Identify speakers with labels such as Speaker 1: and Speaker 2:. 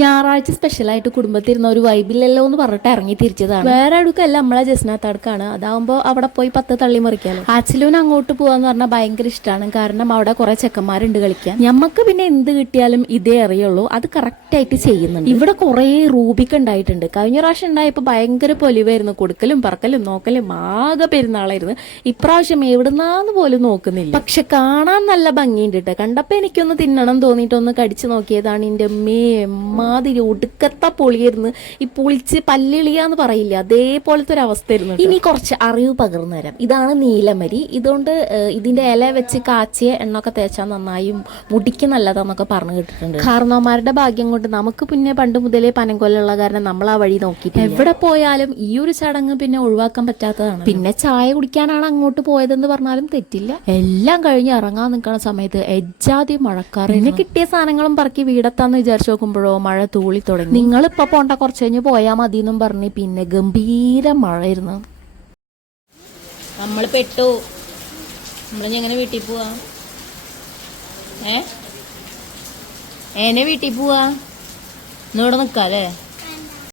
Speaker 1: ഞായറാഴ്ച സ്പെഷ്യലായിട്ട് കുടുംബത്തിരുന്ന ഒരു വൈബില്ലല്ലോ എന്ന് പറഞ്ഞിട്ട് ഇറങ്ങി തിരിച്ചതാണ്. വേറെ അടുക്കല്ല നമ്മളെ ജസ്നാത്തടുക്കാണ് അതാവുമ്പോ അവിടെ പോയി പത്ത് തള്ളി മറിക്കാലോ. ആച്ചിലൂന് അങ്ങോട്ട് പോവാന്ന് പറഞ്ഞാൽ ഭയങ്കര ഇഷ്ടമാണ് കാരണം അവിടെ കുറെ ചെക്കന്മാരുണ്ട് കളിക്കാൻ. ഞമ്മക്ക് പിന്നെ എന്ത് കിട്ടിയാലും ഇതേ അറിയുള്ളൂ. അത് കറക്റ്റ് ആയിട്ട് ചെയ്യുന്നുണ്ട്. ഇവിടെ കുറെ റൂബിക്ക് ഉണ്ടായിട്ടുണ്ട്. കഴിഞ്ഞ പ്രാവശ്യം ഉണ്ടായപ്പോ ഭയങ്കര പൊലിവായിരുന്നു. കൊടുക്കലും പറക്കലും നോക്കലും ആകെ പെരുന്നാളായിരുന്നു. ഇപ്രാവശ്യം എവിടുന്നാന്ന് പോലും നോക്കുന്നില്ല. പക്ഷെ കാണാൻ നല്ല ഭംഗിയുണ്ട് കേട്ടോ കണ്ടപ്പോ എനിക്കൊന്ന് തിന്നണം തോന്നിയിട്ടൊന്ന് കടിച്ചു നോക്കിയതാണ്. എന്റെ മേ മാതിരി ഒടുക്കത്ത പൊളിയായിരുന്നു. ഈ പൊളിച്ച് പല്ലിളിയാന്ന് പറയില്ല അതേപോലത്തെ ഒരു അവസ്ഥയായിരുന്നു ഇനി കുറച്ച് അറിവ് പകർന്നു തരാം. ഇതാണ് നീലമരി. ഇതുകൊണ്ട് ഇതിന്റെ ഇല വെച്ച് കാച്ചിയ എണ്ണൊക്കെ തേച്ചാൽ നന്നായും മുടിക്ക് നല്ലതാന്നൊക്കെ പറഞ്ഞു കേട്ടിട്ടുണ്ട്. കാരണവന്മാരുടെ ഭാഗ്യം കൊണ്ട് നമുക്ക് പിന്നെ പണ്ട് മുതലേ പനംകൊല്ലുള്ള കാരണം നമ്മൾ ആ വഴി നോക്കി എവിടെ പോയാലും ഈ ഒരു ചടങ്ങ് പിന്നെ ഒഴിവാക്കാൻ പറ്റാത്തതാണ്. പിന്നെ ചായ കുടിക്കാനാണ് അങ്ങോട്ട് പോയതെന്ന് പറഞ്ഞാലും തെറ്റില്ല. എല്ലാം കഴിഞ്ഞ് ഇറങ്ങാൻ നിൽക്കുന്ന സമയത്ത് എജ്ജാതി മഴക്കാർ പിന്നെ കിട്ടിയ സാധനങ്ങളും പറക്കി വീടെത്താന്ന് വിചാരിച്ചു നോക്കുമ്പോഴോ മഴ തൂളി തുടങ്ങി. നിങ്ങൾ ഇപ്പൊ പോണ്ട കുറച്ച് കഴിഞ്ഞ് പോയാൽ മതി എന്നും പറഞ്ഞ് പിന്നെ ഗംഭീര മഴയായിരുന്നു.
Speaker 2: നമ്മൾ പെട്ടു. നമ്മൾ എങ്ങനെ വീട്ടിൽ പോവാ? ഏ? എന്നെ വീട്ടിൽ പോവാ? ഇന്നിവിടെ നിൽക്കാം അല്ലേ?